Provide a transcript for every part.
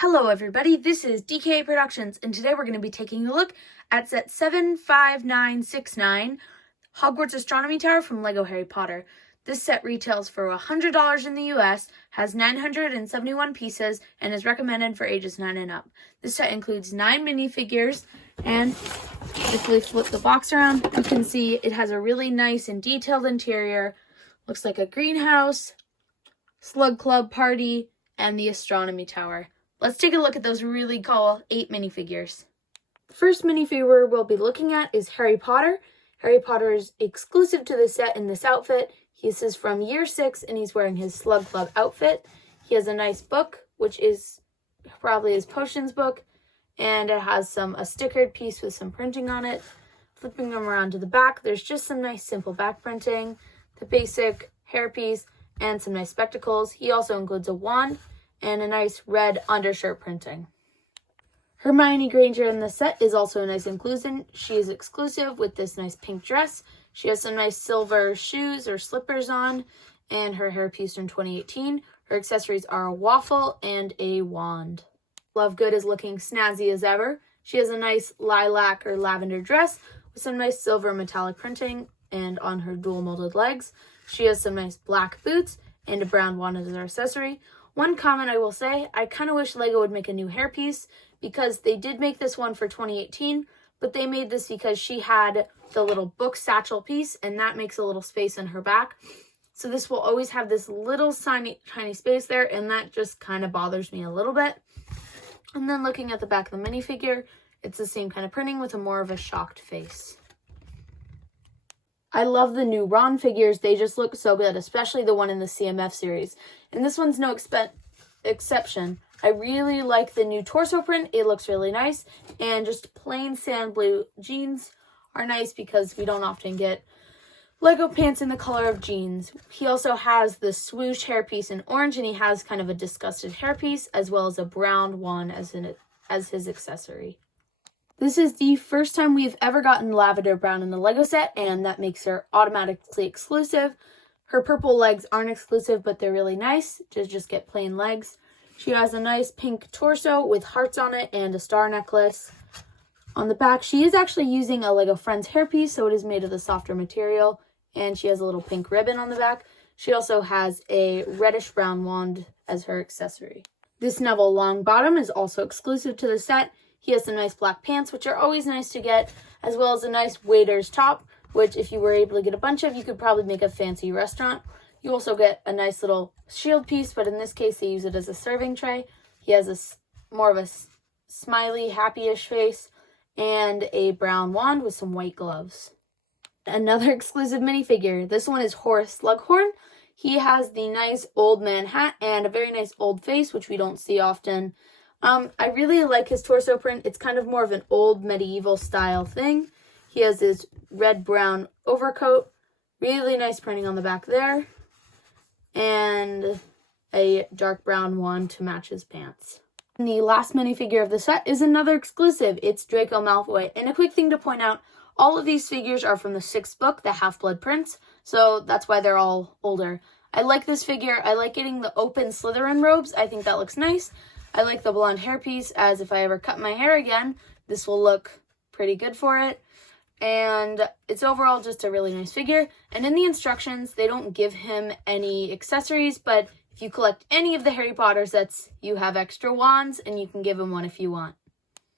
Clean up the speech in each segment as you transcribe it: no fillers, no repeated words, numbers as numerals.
Hello everybody, this is DKA Productions, and today we're going to be taking a look at set 75969, Hogwarts Astronomy Tower from LEGO Harry Potter. This set retails for $100 in the US, has 971 pieces, and is recommended for ages 9 and up. This set includes 9 minifigures, and if we flip the box around, you can see it has a really nice and detailed interior. Looks like a greenhouse, slug club party, and the astronomy tower. Let's take a look at those really cool 8 minifigures. The first minifigure we'll be looking at is Harry Potter. Harry Potter is exclusive to the set in this outfit. This is from year 6 and he's wearing his Slug Club outfit. He has a nice book, which is probably his potions book, and it has a stickered piece with some printing on it. Flipping them around to the back, there's just some nice simple back printing, the basic hairpiece, and some nice spectacles. He also includes a wand and a nice red undershirt printing. Hermione Granger in the set is also a nice inclusion. She is exclusive with this nice pink dress. She has some nice silver shoes or slippers on, and her hairpiece from 2018. Her accessories are a waffle and a wand. Lovegood is looking snazzy as ever. She has a nice lilac or lavender dress with some nice silver metallic printing and on her dual molded legs. She has some nice black boots and a brown wand as her accessory. One comment I will say, I kind of wish LEGO would make a new hairpiece because they did make this one for 2018, but they made this because she had the little book satchel piece, and that makes a little space in her back. So this will always have this little tiny space there, and that just kind of bothers me a little bit. And then looking at the back of the minifigure, it's the same kind of printing with a more of a shocked face. I love the new Ron figures. They just look so good, especially the one in the CMF series. And this one's no exception. I really like the new torso print. It looks really nice. And just plain sand blue jeans are nice because we don't often get LEGO pants in the color of jeans. He also has the swoosh hairpiece in orange, and he has kind of a disgusted hairpiece as well as a brown one as his accessory. This is the first time we've ever gotten lavender brown in the LEGO set, and that makes her automatically exclusive. Her purple legs aren't exclusive, but they're really nice to just get plain legs. She has a nice pink torso with hearts on it and a star necklace. On the back, she is actually using a LEGO Friends hairpiece, so it is made of the softer material, and she has a little pink ribbon on the back. She also has a reddish brown wand as her accessory. This Neville Longbottom is also exclusive to the set. He has some nice black pants, which are always nice to get, as well as a nice waiter's top, which if you were able to get a bunch of, you could probably make a fancy restaurant. You also get a nice little shield piece, but in this case, they use it as a serving tray. He has more of a smiley, happy-ish face, and a brown wand with some white gloves. Another exclusive minifigure. This one is Horace Slughorn. He has the nice old man hat and a very nice old face, which we don't see often. I really like his torso print. It's kind of more of an old medieval style thing. He has this red-brown overcoat, really nice printing on the back there, and a dark brown wand to match his pants. And the last minifigure of the set is another exclusive. It's Draco Malfoy. And a quick thing to point out, all of these figures are from the 6th book, the Half-Blood Prince, so that's why they're all older. I like this figure. I like getting the open Slytherin robes. I think that looks nice. I like the blonde hairpiece, as if I ever cut my hair again, this will look pretty good for it. And it's overall just a really nice figure. And in the instructions, they don't give him any accessories, but if you collect any of the Harry Potter sets, you have extra wands, and you can give him one if you want.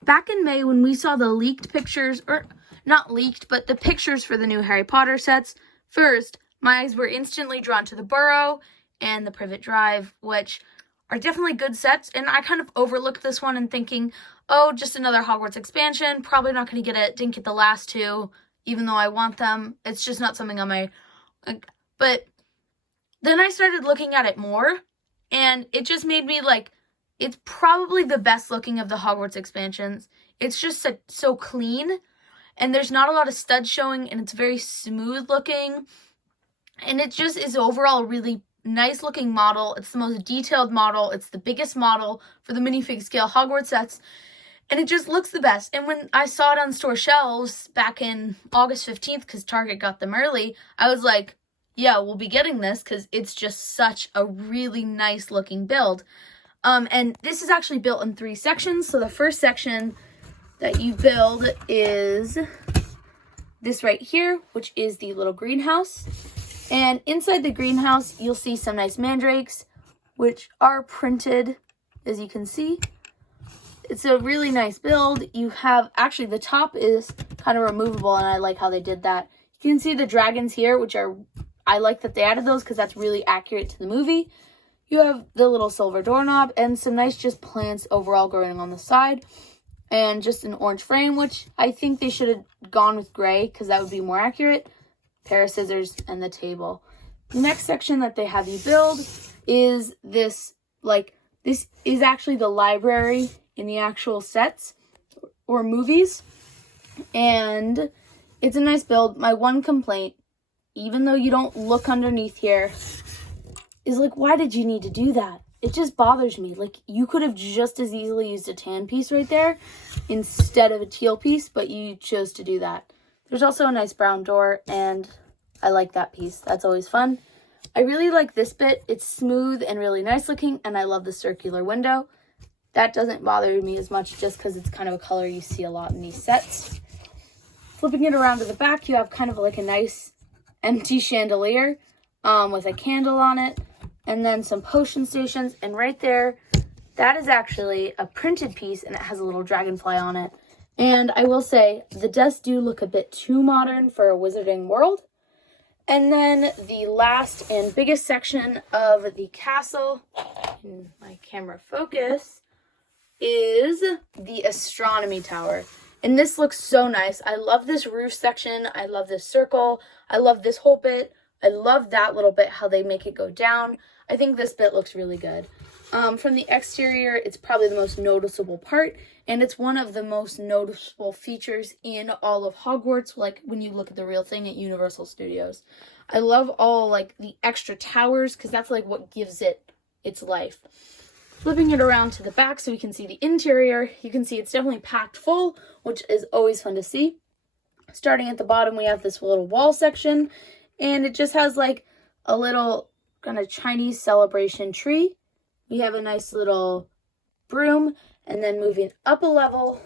Back in May, when we saw the leaked pictures, or not leaked, but the pictures for the new Harry Potter sets, first, my eyes were instantly drawn to the Burrow and the Privet Drive, which are definitely good sets, and I kind of overlooked this one and thinking, oh, just another Hogwarts expansion, probably not going to get it, didn't get the last 2, even though I want them, it's just not something on my, but then I started looking at it more, and it just made me it's probably the best looking of the Hogwarts expansions. It's just so clean, and there's not a lot of studs showing, and it's very smooth looking, and it just is overall really nice looking model. It's the most detailed model. It's the biggest model for the minifig scale Hogwarts sets. And it just looks the best. And when I saw it on store shelves back in August 15th, because Target got them early, I was like, yeah, we'll be getting this because it's just such a really nice looking build. And this is actually built in 3 sections. So the first section that you build is this right here, which is the little greenhouse. And inside the greenhouse, you'll see some nice mandrakes, which are printed, as you can see. It's a really nice build. You have, actually the top is kind of removable, and I like how they did that. You can see the dragons here, which are, I like that they added those because that's really accurate to the movie. You have the little silver doorknob and some nice just plants overall growing on the side. And just an orange frame, which I think they should have gone with gray because that would be more accurate. Pair of scissors and the table. The next section that they have you build is this, this is actually the library in the actual sets or movies. And it's a nice build. My one complaint, even though you don't look underneath here, is why did you need to do that? It just bothers me. You could have just as easily used a tan piece right there instead of a teal piece, but you chose to do that. There's also a nice brown door, and I like that piece. That's always fun. I really like this bit. It's smooth and really nice looking, and I love the circular window. That doesn't bother me as much just because it's kind of a color you see a lot in these sets. Flipping it around to the back, you have kind of a nice empty chandelier with a candle on it. And then some potion stations, and right there, that is actually a printed piece, and it has a little dragonfly on it. And I will say, the desks do look a bit too modern for a Wizarding World. And then the last and biggest section of the castle, in my camera focus, is the Astronomy Tower. And this looks so nice. I love this roof section. I love this circle. I love this whole bit. I love that little bit, how they make it go down. I think this bit looks really good. From the exterior, it's probably the most noticeable part, and it's one of the most noticeable features in all of Hogwarts, when you look at the real thing at Universal Studios. I love all, the extra towers, because that's, what gives it its life. Flipping it around to the back so we can see the interior, you can see it's definitely packed full, which is always fun to see. Starting at the bottom, we have this little wall section, and it just has a little kind of Chinese celebration tree. We have a nice little broom, and then moving up a level,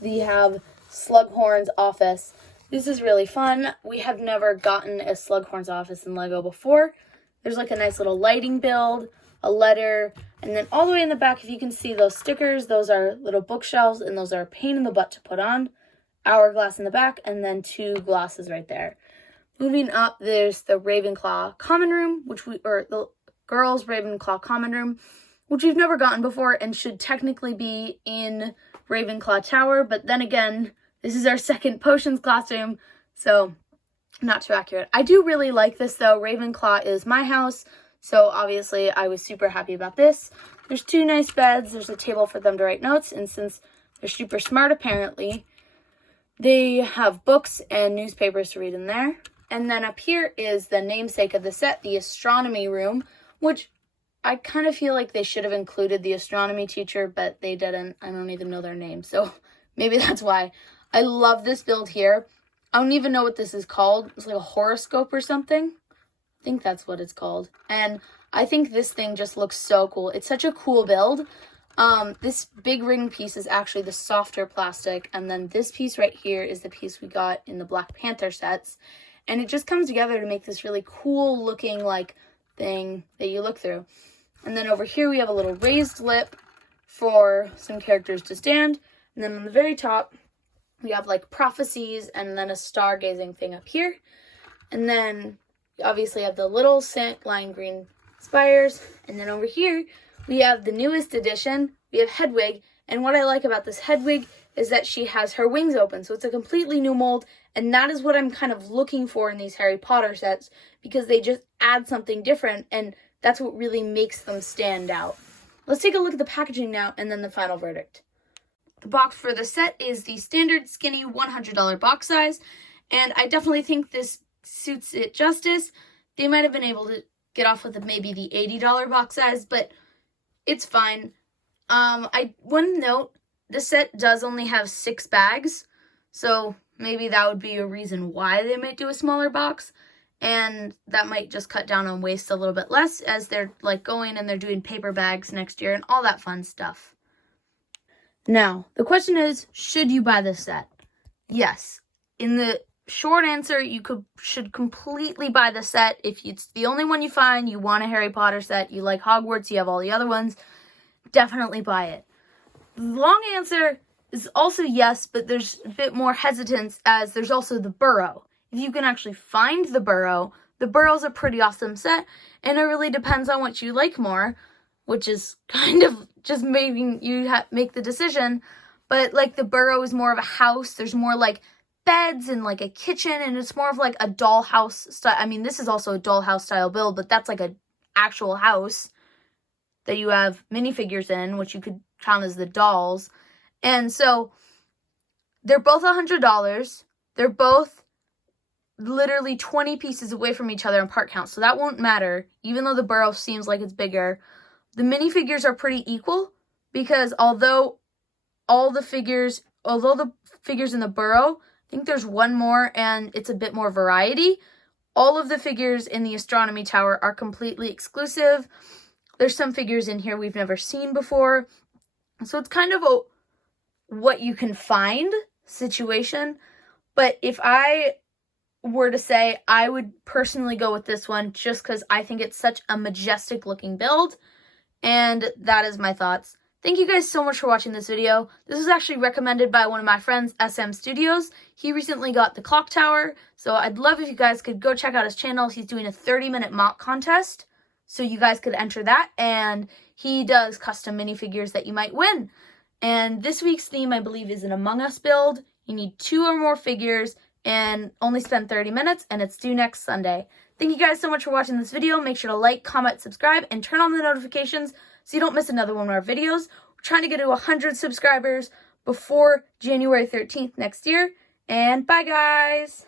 we have Slughorn's office. This is really fun. We have never gotten a Slughorn's office in Lego before. There's a nice little lighting build, a letter, and then all the way in the back, if you can see those stickers, those are little bookshelves, and those are a pain in the butt to put on. Hourglass in the back, and then 2 glasses right there. Moving up, there's the Ravenclaw common room, or the girls' Ravenclaw common room, which we've never gotten before and should technically be in Ravenclaw Tower. But then again, this is our second potions classroom, so not too accurate. I do really like this though. Ravenclaw is my house, so obviously I was super happy about this. There's 2 nice beds. There's a table for them to write notes, and since they're super smart apparently, they have books and newspapers to read in there. And then up here is the namesake of the set, the astronomy room, which I kind of feel like they should have included the astronomy teacher, but they didn't. I don't even know their name, so maybe that's why. I love this build here. I don't even know what this is called. It's like a horoscope or something. I think that's what it's called. And I think this thing just looks so cool. It's such a cool build. This big ring piece is actually the softer plastic, and then this piece right here is the piece we got in the Black Panther sets. And it just comes together to make this really cool looking thing that you look through. And then over here we have a little raised lip for some characters to stand. And then on the very top we have prophecies and then a stargazing thing up here. And then we obviously have the little lime green spires. And then over here we have the newest addition. We have Hedwig. And what I like about this Hedwig is that she has her wings open. So it's a completely new mold. And that is what I'm kind of looking for in these Harry Potter sets, because they just add something different, and that's what really makes them stand out. Let's take a look at the packaging now, and then the final verdict. The box for the set is the standard skinny $100 box size, and I definitely think this suits it justice. They might have been able to get off with maybe the $80 box size, but it's fine. One note, the set does only have 6 bags, so maybe that would be a reason why they might do a smaller box. and that might just cut down on waste a little bit less as they're like going and they're doing paper bags next year and all that fun stuff. Now, the question is, should you buy this set? Yes. In the short answer, you should completely buy the set. If it's the only one you find, you want a Harry Potter set, you like Hogwarts, you have all the other ones, definitely buy it. The long answer is also yes, but there's a bit more hesitance as there's also the Burrow. If you can actually find the Burrow's a pretty awesome set, and it really depends on what you like more, which is kind of just making you make the decision. But like the Burrow is more of a house. There's more like beds and like a kitchen, and it's more of like a dollhouse style. I mean, this is also a dollhouse style build, but that's like an actual house that you have minifigures in, which you could count as the dolls. And so they're both $100. They're both literally 20 pieces away from each other in part count, so that won't matter, even though the Burrow seems like it's bigger. The minifigures are pretty equal, because although the figures in the Burrow, I think there's one more and it's a bit more variety, all of the figures in the Astronomy Tower are completely exclusive. There's some figures in here we've never seen before, so it's kind of a what you can find situation. But if I were to say, I would personally go with this one just because I think it's such a majestic looking build. And that is my thoughts. Thank you guys so much for watching this video. This was actually recommended by one of my friends, SM Studios. He recently got the clock tower, so I'd love if you guys could go check out his channel. He's doing a 30-minute mock contest, so you guys could enter that, and he does custom minifigures that you might win. And this week's theme, I believe, is an Among Us build. You need 2 or more figures and only spend 30 minutes, and it's due next Sunday. Thank you guys so much for watching this video. Make sure to like, comment, subscribe, and turn on the notifications so you don't miss another one of our videos. We're trying to get to 100 subscribers before January 13th next year. And bye, guys!